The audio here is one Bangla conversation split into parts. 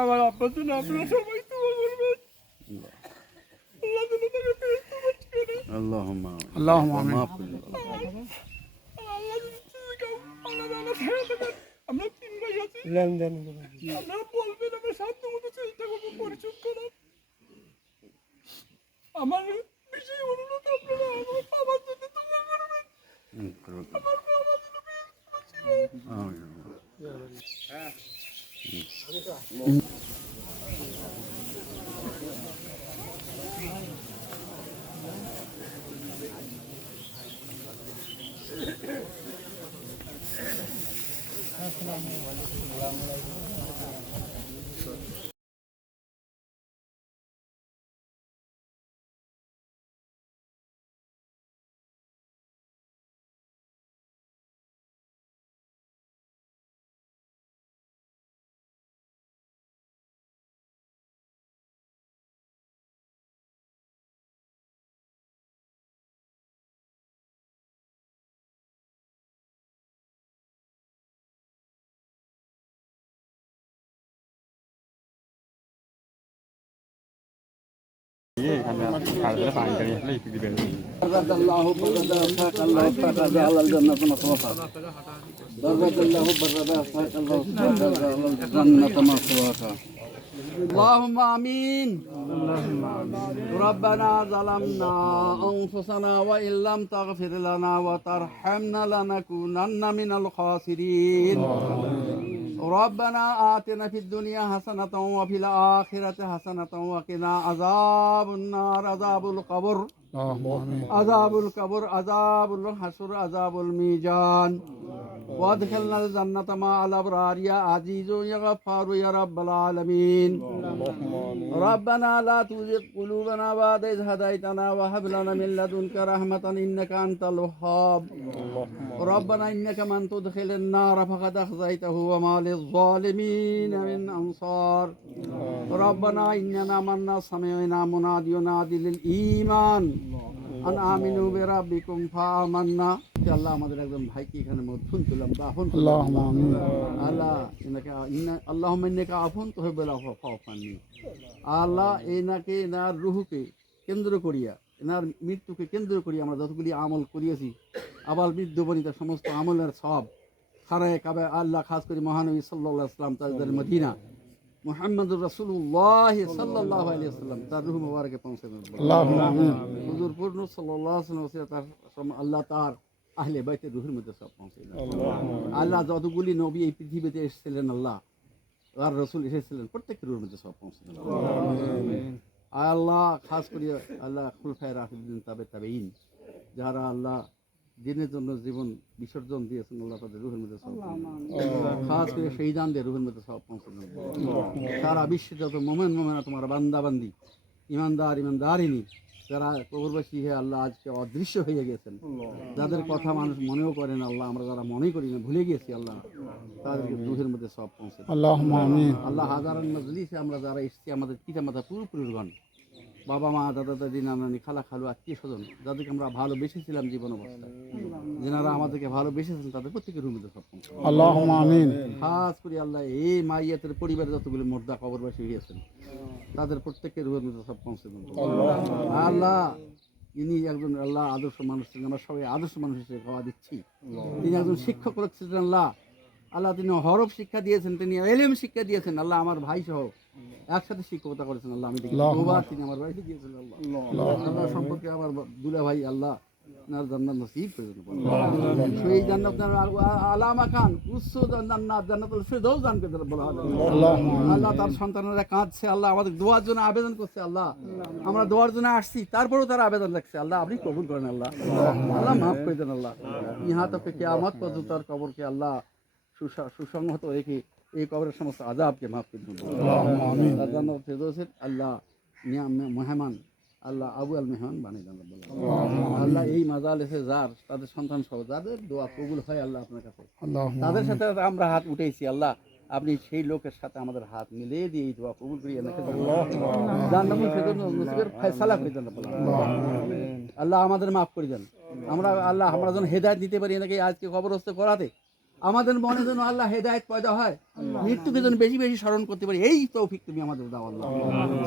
আমার আব্বার জন্য আপনারা সবাই দোয়া করবেন। আল্লাহ যেন তাকে ফেরেশতা মাফ করে। আল্লাহুম্মা আল্লাহুম্মা আমিন। মাফ করে দাও। আল্লাহ যদি তাকে আল্লাহ তাআলা ছায়া দেবেন। আমরা 3 ভাই আছি। আপনারা বলবেন, আমরা সাধ্যমতো চেষ্টা করবো পরিশোধ করার। আমার বিশেষ অনুরোধ, আপনারা আমার বাবার জন্য দোয়া করবেন। আমার বাবা যেন ফেরেশতা ছিল। আমিন। اللهم آمين. ربنا ظلمنا أنفسنا وإن لم تغفر لنا وترحمنا لنكونن من الخاسرين. ربنا آتنا في الدنيا حسنة وفي الآخرة حسنة وقنا عذاب النار، عذاب القبر، عذاب القبر، عذاب الحشر، عذاب الميزان. وادخلنا الجنة مع الأبرار يا عزيز يا غفار يا رب العالمين. ربنا لا تزغ قلوبنا بعد إذ هديتنا وهب لنا من لدنك رحمة إنك أنت الوهاب. ربنا إنك من تدخل النار فقد أخزيته وما للظالمين من أنصار. ربنا إننا منا سمعنا منادي ينادي للإيمان أن آمنوا بربكم فآمنا. আল্লাহ আমাদের একজন ভাইকে এখানে মধ্যন তুললাম দাফন আল্লাহুম্মা আমিন। আল্লাহ আল্লাহুম্মা ইন্নাকা আফুন তুহিব্বুল আফওয়া ফাআফু আন্নি। আল্লাহ এনাকে এনার রুহকে কেন্দ্র করিয়া, এনার মৃত্যুকে কেন্দ্র করিয়া আমরা যতগুলি আমল করিয়েছি, আবাল বৃদ্ধ বনিতা সমস্ত আমলের সব খারায় কাবে আল্লাহ খাস করে মহানবী সাল্লাল্লাহু আলাইহি ওয়াসাল্লাম তাজদার মদিনা মুহাম্মদুর রাসূলুল্লাহ সাল্লাল্লাহু আলাইহি ওয়াসাল্লাম তার রূহ মুবারকে পৌঁছে দেন। আল্লাহুম্মা আমিন। হুজুর পূর্ণ সাল্লাল্লাহু আলাইহি ওয়াসাল্লাম তার আল্লাহ তার আহলে বাইতের রূহের মধ্যে সব পৌঁছে দেন। আল্লাহ যতগুলি নবী এই পৃথিবীতে এসেছিলেন, আল্লাহ আর রাসূল এসেছিলেন, প্রত্যেকের রূহের মধ্যে সব পৌঁছে দেন। আল্লাহ খাস করে আল্লাহ খুলফায়ে রাশিদিন তাবেঈন যারা আল্লাহ দিনের জন্য জীবন বিসর্জন দিয়েছেন, আল্লাহ তাদের রূহের মধ্যে সব খাস করে শহীদানদের রূহের মধ্যে সব পৌঁছে দেন। সারা বিশ্বে যত মোমেনা তোমার বান্দাবান্দি ইমানদার ইমানদারিনী যারা কবরবাসী হয়ে আল্লাহ আজকে অদৃশ্য হয়ে গেছেন, যাদের কথা মানুষ মনেও করেন, আল্লাহ আমরা যারা মনে করি না ভুলে গিয়েছি, আল্লাহ তাদেরকে রূহের মধ্যে সব পৌঁছে দেন। আল্লাহুম্মা আমিন। আল্লাহ হাজারান মজলিসে আমরা যারা এসেছি, আমাদের পিতা মাতা পূর্বপুরুষগণ, বাবা মা দাদা দাদি নানা নানি খালা খালু আত্মীয় স্বজন যাদেরকে আমরা ভালোবেসেছিলাম জীবন অবস্থায়, যেনারা আমাদেরকে ভালোবেসেছেন, তাদের প্রত্যেকের রূহের মধ্যে সব পৌঁছে দেন। আল্লাহুম্মা আমিন। খাস করে আল্লাহ এই মাইয়াতের পরিবারে যতগুলি মুর্দা কবরবাসী হয়েছেন, তাদের প্রত্যেকের রূহের মধ্যে সব পৌঁছে দেন। আল্লাহ ইনি একজন আল্লাহ আদর্শ মানুষ ছিলেন, আমরা সবাই আদর্শ মানুষ হিসেবে খাওয়া দিচ্ছি। তিনি একজন শিক্ষক ছিলেন, আল্লাহ আল্লাহ তিনি হরফ শিক্ষা দিয়েছেন, তিনি এলেম শিক্ষা দিয়েছেন, আল্লাহ আমার ভাই সহ একসাথে শিক্ষকতা করেছেন। আল্লাহ আমি দেখি তিনি আমার বাড়িতে গিয়েছেন। আল্লাহ আল্লাহ সম্পর্কে আমার দুলা ভাই আল্লাহ জান্নাত নসিব করে দেন। সেই জান্নাত আলামা খান উচ্চ জান্নাত জান্নাতুল ফিরদাউস দান করে বলা হয়। আল্লাহ তার সন্তানেরা কাঁদছে, আল্লাহ আমাদের দোয়ার জন্য আবেদন করছে, আল্লাহ আমরা দোয়ার জন্য আসছি, তারপরেও তারা আবেদন রাখছে, আল্লাহ আপনি কবুল করেন, আল্লাহ আল্লাহ মাফ করে দেন। আল্লাহ ইহা থেকে কিয়ামত পর্যন্ত তার কবরকে আল্লাহ সুসংহত রেখে এই কবরের সমস্ত আযাবকে মাফ করে দেন। জান্নাতুল ফিরদাউসের আল্লাহ মেহমান আল্লাহ আবু আল মেহমান বানিয়ে দেন। আল্লাহ এই মাজালিসে যার তাদের সন্তান সহ যাদের দোয়া কবুল হয়, আল্লাহ আপনার কাছে তাদের সাথে আমরা হাত উঠেছি, আল্লাহ আপনি সেই লোকের সাথে আমাদের হাত মিলিয়ে দিয়ে এই দোয়া কবুল করিয়ে জান্নাতুল ফিরদাউস নসিবের ফয়সালা করে দেন। আল্লাহ আমাদের মাফ করে দেন, আমরা আল্লাহ আমরা যেন হেদায়েত দিতে পারি নাকি আজকে কবরস্থ করাতে আমাদের মনে যেন আল্লাহ হেদায়েত পয়দা হয়, মৃত্যুকে যেন বেশি বেশি স্মরণ করতে পারি, এই তৌফিক তুমি আমাদের দাও আল্লাহ।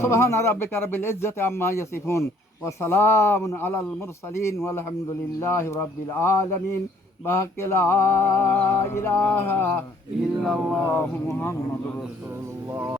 সুবহান রাব্বিকা রাব্বিল ইজ্জাতি আম্মা ইয়াসিফুন ওয়া সালামুন আলাল মুরসালিন ওয়ালহামদুলিল্লাহি রাব্বিল আলামিন। বাহাক্কে লা ইলাহা ইল্লাল্লাহু মুহাম্মাদুর রাসূলুল্লাহ।